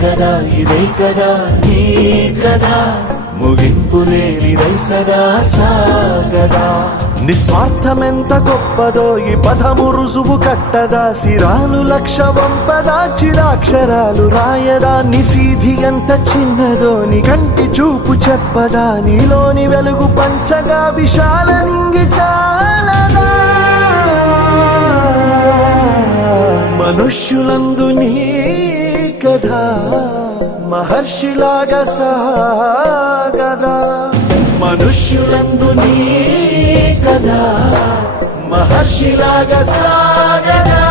కదా ఇదే కదా నీ కదా ముగింపు లేనిదై సదా సాగదా నిస్వార్థమెంత గొప్పదో ఈ పదము రుజువు కట్టదా సిరాలు లక్ష వంపదా చిరాక్షరాలు రాయదా నిసీధి ఎంత చిన్నదో నీ కంటి చూపు చెప్పదా నీలోని వెలుగు పంచగా విశాల నింగి చాలదా మనుష్యులందు నీ కథ మహర్షిలాగా సాగదా మనుష్యులందు నీ కథ మహర్షిలాగా సాగదా